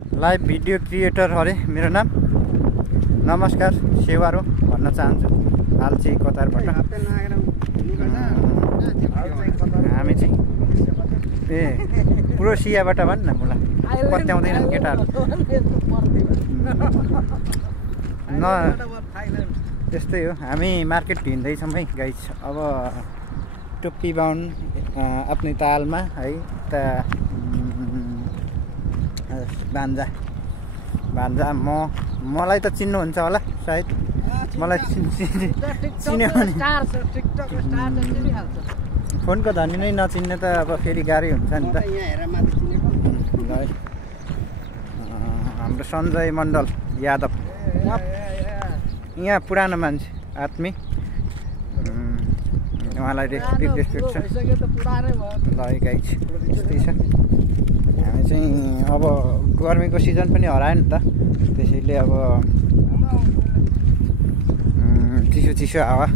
Live video creator अरे मेरो नाम। नमस्कार, सेवारो भन्न चाहन्छु। हाल चाहिँ कतारबाट हामी चाहिँ पुरो सियाबाट भन् न मलाई पत्याउँदैनन् केटाहरू न। त्यस्तै हो, हामी मार्केट हिँड्दैछौँ है गाइस। अब टोपी बाहुन आफ्नै तालमा है त भान्जा मलाई त चिन्नुहुन्छ होला सायद। मलाई चिन्यो भने फोनको धनी नै नचिन्ने त अब फेरि गाह्रै हुन्छ नि त। हाम्रो सञ्जय मण्डल यादव यहाँ पुरानो मान्छे आत्मी, उहाँलाई रेस्पेक्ट छ। ल गाइस यस्तै छ। हामी चाहिँ अब गर्मीको सिजन पनि हरायो नि त, त्यसैले अब चिसो चिसो हावा